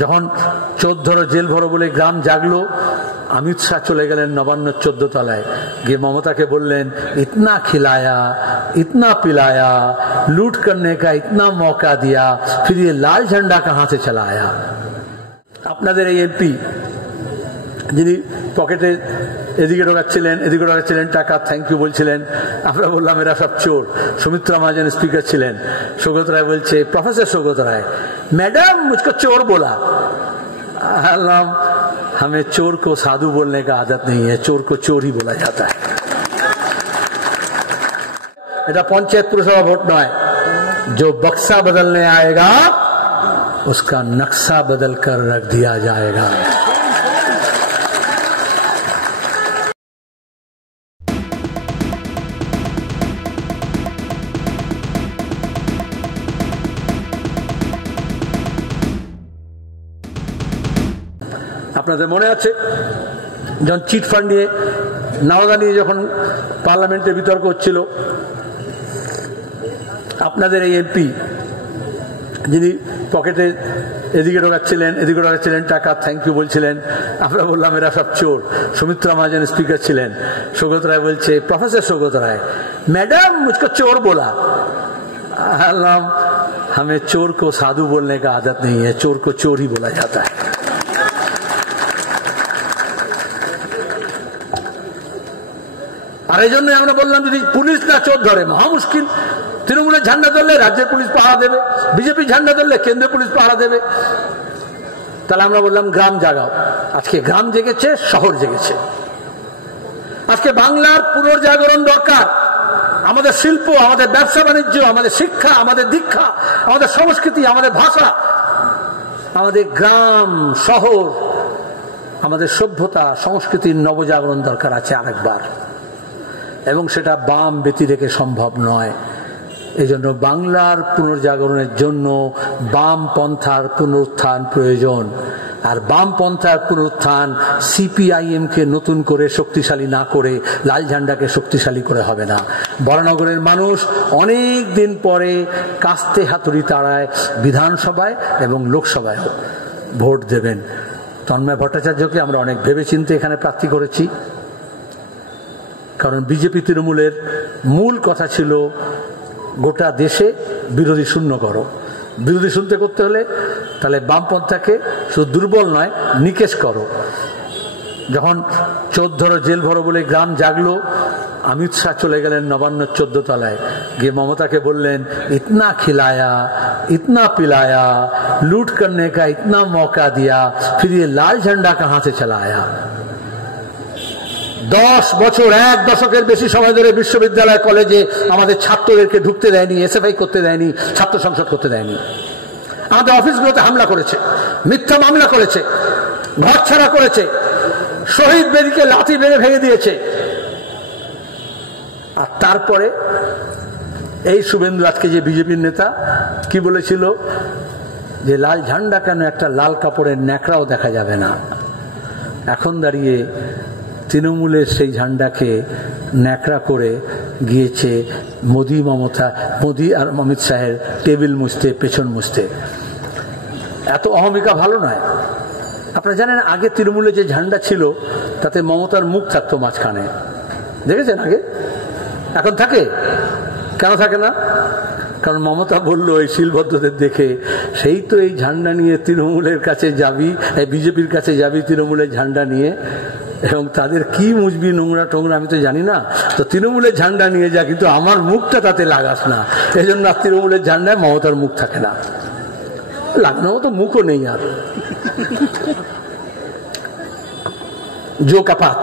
যখন চোর ধরো জেল ভরো বলে গ্রাম জাগলো, অমিত শাহ চলে গেলেন নবান্ন 14 তলায়, গিয়ে মমতাকে বললেন, ইতনা খিলায়া ইতনা পিলায়া, লুট করনে কা ইতনা মৌকা দিয়া, ফির ये লাল ঝান্ডা कहां से चला आया। আপনাদের এই এমপি যিনি পকেটে এদিকে ঢোকাচ্ছিলেন টাকা, থ্যাংক ইউ বলছিলেন, আমরা বললাম এরা সব চোর। সুমিত্রা মহাজন স্পিকার ছিলেন, সৌগত রায় বলছে, প্রফেসর সৌগত রায়, मैडम मुझको चोर बोला। हमें चोर को साधु बोलने का आदत नहीं है, चोर को चोर ही बोला जाता है। এটা পঞ্চায়েত পুরসভা ভোট নয়, जो बक्सा बदलने आएगा उसका नक्शा बदल कर रख दिया जाएगा। আপনাদের মনে আছে যখন চিটফান্ড নিয়ে নাওদা নিয়ে যখন পার্লামেন্টে বিতর্ক হচ্ছিল, আপনাদের এই এমপি যিনি পকেটে এদিকে ঢোকাচ্ছিলেন টাকা, থ্যাংক ইউ বলছিলেন, আমরা বললাম এরা সব চোর। সুমিত্রা মহাজন স্পিকার ছিলেন, সৌগত রায় বলছে, প্রফেসর সৌগত রায়, मैडम मुझको चोर बोला। हमें चोर को साधु बोलने का आदत नहीं है, चोर को चोर ही बोला जाता है। আর এই জন্য আমরা বললাম, যদি পুলিশ না চোর ধরে মহা মুশকিল। তৃণমূলের ঝান্ডা ধরলে রাজ্যের পুলিশ পাহারা দেবে, বিজেপির ঝান্ডা ধরলে কেন্দ্রীয় পুলিশ পাহারা দেবে। তাহলে আমরা বললাম গ্রাম জাগাও। আজকে গ্রাম জেগেছে, শহর জেগেছে। আজকে বাংলার পুনর্জাগরণ দরকার। আমাদের শিল্প, আমাদের ব্যবসা বাণিজ্য, আমাদের শিক্ষা, আমাদের দীক্ষা, আমাদের সংস্কৃতি, আমাদের ভাষা, আমাদের গ্রাম শহর, আমাদের সভ্যতা সংস্কৃতির নবজাগরণ দরকার আছে আরেকবার, এবং সেটা বাম ব্যতি রেখে সম্ভব নয়। এই জন্য বাংলার পুনর্জাগরণের জন্য বাম পন্থার পুনরুত্থান প্রয়োজন। আর বাম পন্থার পুনরুত্থান সিপিআইএম কে নতুন করে শক্তিশালী না করে, লাল ঝান্ডাকে শক্তিশালী করে হবে না। বরানগরের মানুষ অনেক দিন পরে কাস্তে হাতুড়ি তাড়ায় বিধানসভায় এবং লোকসভায় ভোট দেবেন। তন্ময় ভট্টাচার্যকে আমরা অনেক ভেবেচিন্তে এখানে প্রার্থী করেছি, কারণ বিজেপি তৃণমূলের মূল কথা ছিল গোটা দেশে বিরোধী শূন্য করো। বিরোধী শূন্য করতে হলে তাহলে বামপন্থাকে শুধু দুর্বল নয়, নিকেশ করো। যখন চোর ধরো জেল ভরো বলে গ্রাম জাগলো, অমিত শাহ চলে গেলেন নবান্ন 14 তলায়, গিয়ে মমতাকে বললেন, ইতনা খিলায়া ইতনা পিলায়া, লুট করনে কা ইতনা মৌকা দিয়া, ফির ये লাল ঝান্ডা कहां से चला आया। 10 বছর, 1 দশকের বেশি সময় ধরে বিশ্ববিদ্যালয় কলেজে আমাদের ছাত্রদেরকে ঢুকতে দেয়নি, এসএফআই করতে দেয়নি, ছাত্র সংসদ করতে দেয়নি। আমাদের অফিসগুলোতে হামলা করেছে, মিথ্যা মামলা করেছে, ঘর ছাড়া করেছে, শহীদ বেদিকে লাঠি মেরে ভেঙে দিয়েছে। আর তারপরে এই শুভেন্দু আজকে যে বিজেপির নেতা কি বলেছিল, যে লাল ঝান্ডা কেন, একটা লাল কাপড়ের ন্যাকড়াও দেখা যাবে না। এখন দাঁড়িয়ে তৃণমূলের সেই ঝান্ডাকে ন্যাকড়া করে গিয়েছে মোদি আর অমিত শাহের টেবিল মুছতে, পেছন মুছতে। এত অহমিকা ভালো নয়। আপনারা জানেন, আগে তৃণমূলের যে ঝান্ডা ছিল তাতে মমতার মুখ থাকতো মাঝখানে, দেখেছেন আগে? এখন থাকে? কেন থাকে না? কারণ মমতা বললো এই শিলভদ্রদের দেখে, সেই তো এই ঝান্ডা নিয়ে তৃণমূলের কাছে যাবি, বিজেপির কাছে যাবি তৃণমূলের ঝান্ডা নিয়ে, এবং তাদের কি মুজবি নোংরা টোংরা আমি তো জানি না, তো তৃণমূলের ঝান্ডা নিয়ে যা, কিন্তু আমার মুখটা তাতে লাগাস না। এই জন্য তৃণমূলের ঝান্ডায় মমতার মুখ থাকে না, লাগানোর মতো মুখও নেই আর। জোকাপাত।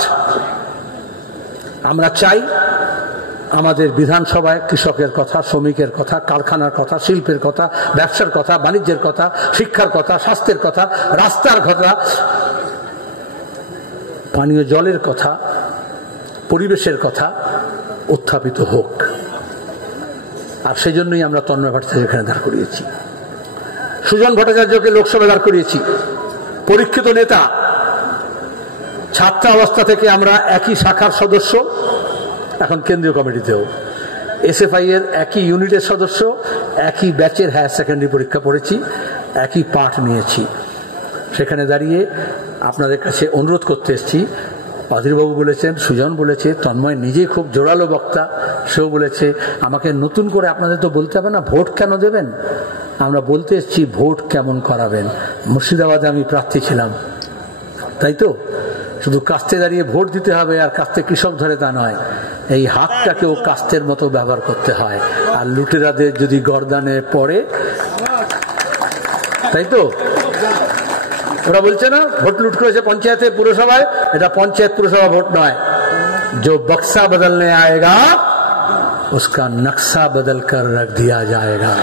আমরা চাই আমাদের বিধানসভায় কৃষকের কথা, শ্রমিকের কথা, কারখানার কথা, শিল্পের কথা, ব্যবসার কথা, বাণিজ্যের কথা, শিক্ষার কথা, স্বাস্থ্যের কথা, রাস্তার কথা, পানীয় জলের কথা, পরিবেশের কথা উত্থাপিত হোক। আর সেই জন্যই আমরা তন্ময় ভট্টাচার্য এখানে দাঁড় করিয়েছি, সুজন ভট্টাচার্যকে লোকসভায় দাঁড় করিয়েছি। পরীক্ষিত নেতা, ছাত্র অবস্থা থেকে আমরা একই শাখার সদস্য, এখন কেন্দ্রীয় কমিটিতেও এসএফআই এর একই ইউনিটের সদস্য, একই ব্যাচের হায়ার সেকেন্ডারি পরীক্ষা পড়েছি, একই পাঠ নিয়েছি। সেখানে দাঁড়িয়ে আপনাদের কাছে অনুরোধ করতে এসেছি। অধীরবাবু বলেছেন, সুজন বলেছে, তন্ময় নিজেই খুব জোরালো বক্তা, সেও বলেছে আমাকে নতুন করে আপনাদের তো বলতে হবে না ভোট কেন দেবেন। আমরা বলতে এসেছি ভোট কেমন করাবেন। মুর্শিদাবাদে আমি প্রার্থী ছিলাম, তাই তো শুধু কাস্তে দাঁড়িয়ে ভোট দিতে হবে আর কাস্তে কৃষক ধরে তা নয়, এই হাতটাকেও কাস্তের মতো ব্যবহার করতে হয়। আর লুটেরাদের যদি গর্দানে পড়ে, তাই তো ওরা বলছে না ভোট লুট করেছে পঞ্চায়েতে পুরসভায়, এটা পঞ্চায়েত পুরসভা ভোট নয়। जो बक्सा बदलने आएगा उसका नक्शा बदल कर रख दिया जाएगा।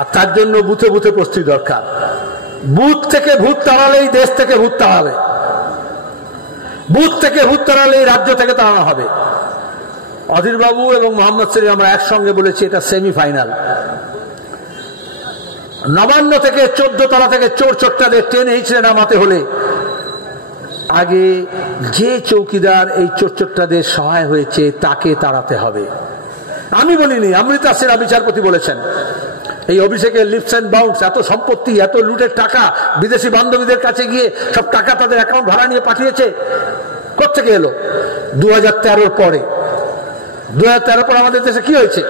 আর তার জন্য বুথে বুথে প্রস্তুতি দরকার। বুথ থেকে ভূত তাড়ালেই দেশ থেকে ভূত তাড়াবে, বুথ থেকে ভূত তাড়ালেই রাজ্য থেকে তাড়ানো হবে। অধীরবাবু এবং মোহাম্মদ সেলিম আমরা একসঙ্গে বলেছি এটা সেমিফাইনাল। নবান্ন থেকে 14 তলা থেকে চোর চোট্টাদের টেনে হিঁচড়ে নামাতে হলে আগে যে চৌকিদার এই চোর চোট্টাদের সহায় হয়েছে তাকে তাড়াতে হবে। আমি বলিনি, অমৃতা সিনহা বিচারপতি বলেছেন। এই অভিষেকের লিপস অ্যান্ড বাউন্স, এত সম্পত্তি, এত লুটের টাকা, বিদেশি বান্ধবীদের কাছে গিয়ে সব টাকা তাদের অ্যাকাউন্ট ভাড়া নিয়ে পাঠিয়েছে, কোত্থেকে এলো? 2013 পরে। 2013 পর আমাদের দেশে কি হয়েছে?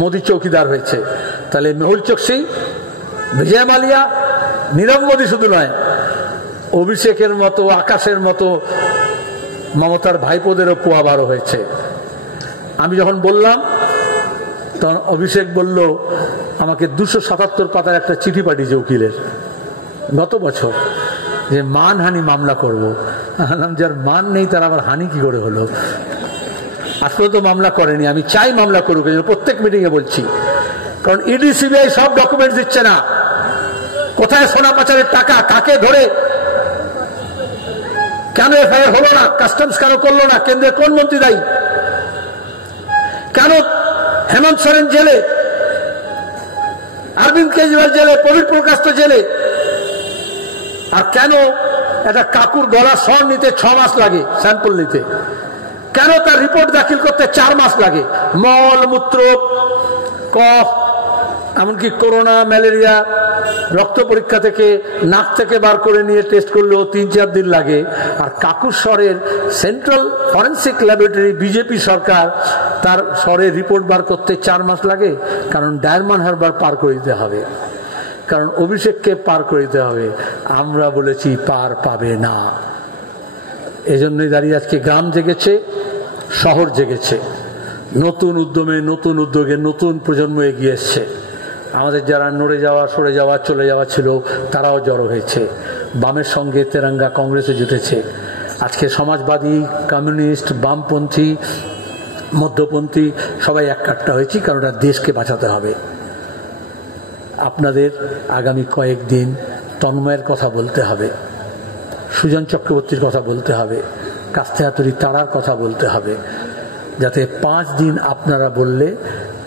মোদী চৌকিদার হয়েছে। তাহলে মেহুল চোকসি, বিজয় মালিয়া, নীরব মোদী শুধু নয়, অভিষেকের মতো, আকাশের মতো মমতার ভাইপোদেরও পোয়া বারো হয়েছে। আমি যখন বললাম তখন অভিষেক বলল আমাকে 277 পাতার একটা চিঠি পাঠিয়েছে উকিলের গত বছর, যে মানহানি মামলা করবো। যার মান নেই তার আবার হানি কি করে হলো? আসলে তো মামলা করেনি, আমি চাই মামলা করুক, প্রত্যেক মিটিংয়ে বলছি। কারণ ইডি সিবিআই সব ডকুমেন্ট দিচ্ছে না, কোথায় সোনা পাচারের টাকা, কাকে ধরে, কেন এফআইআর হলো না, কাস্টমস কেন করলো না, কেন্দ্রের কোন মন্ত্রী দায়ী, কেন হেমন্ত সোরেন জেলে, অরবিন্দ কেজরিওয়াল জেলে, প্রবীর প্রকাশ তো জেলে, আর কেন একটা কাকুর গলা স্বর নিতে 6 মাস লাগে, স্যাম্পল নিতে, কেন তার রিপোর্ট দাখিল করতে 4 মাস লাগে, মল মূত্র কফ এমনকি করোনা ম্যালেরিয়া রক্ত পরীক্ষা থেকে নাক থেকে বার করে নিয়ে টেস্ট করলেও 3-4 দিন লাগে। আর কাকুর স্বরের সেন্ট্রাল ফরেন্সিক ল্যাবরেটরি বিজেপি সরকার তার স্বরের রিপোর্ট বার করতে 4 মাস লাগে, কারণ ডায়মন্ড হারবার পার করে দিতে হবে, কারণ অভিষেককে পার করে দিতে হবে। আমরা বলেছি পার পাবে না। এজন্যই দাঁড়িয়ে আজকে গ্রাম জেগেছে, শহর জেগেছে, নতুন উদ্যমে, নতুন উদ্যোগে নতুন প্রজন্ম এগিয়ে এসছে। আমাদের যারা নড়ে যাওয়া, সরে যাওয়া, চলে যাওয়া ছিল তারাও জড়ো হয়েছে। বামের সঙ্গে তেরাঙ্গা কংগ্রেসে জুটেছে। আজকে সমাজবাদী, কমিউনিস্ট, বামপন্থী, মধ্যপন্থী সবাই এক কাট্টা হয়েছি, কারণ এটা দেশকে বাঁচাতে হবে। আপনাদের আগামী কয়েকদিন তন্ময়ের কথা বলতে হবে, সুজন চক্রবর্তীর কথা বলতে হবে, কাস্তে হাতুড়ি তারার কথা বলতে হবে, যাতে 5 দিন আপনারা বললে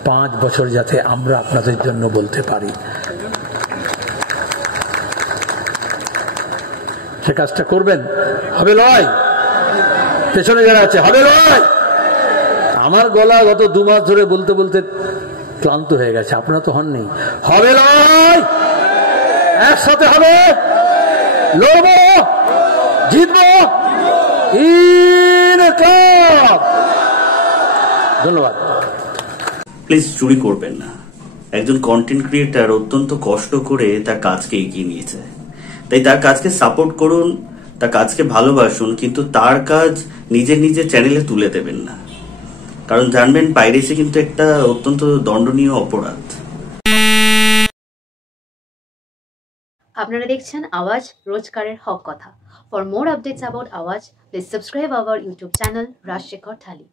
5 বছর যাতে আমরা আপনাদের জন্য বলতে পারি। সে কাজটা করবেন। হবে লড়াই, পেছনে যারা আছে হবে লড়াই। আমার গলা গত 2 মাস ধরে বলতে বলতে ক্লান্ত হয়ে গেছে, আপনারা তো হননি। হবে লড়াই, একসাথে হবে, লড়বো, জিতবো, ইনকলাব। ধন্যবাদ। প্লিজ চুরি করবেন না। একজন কন্টেন্ট ক্রিয়েটার অত্যন্ত কষ্ট করে তার কাজকে এগিয়ে নিয়েছে, তাই তার কাজকে সাপোর্ট করুন, তার কাজকে ভালোবাসুন, কিন্তু তার কাজ নিজের চ্যানেলে তুলে দেবেন না, কারণ জানবেন পাইরেসি কিন্তু একটা অত্যন্ত দণ্ডনীয় অপরাধ। আপনারা দেখছেন আওয়াজ, রোজকারের হক কথা। For more updates about Awaaz, please subscribe our YouTube channel Rajshekhar thali.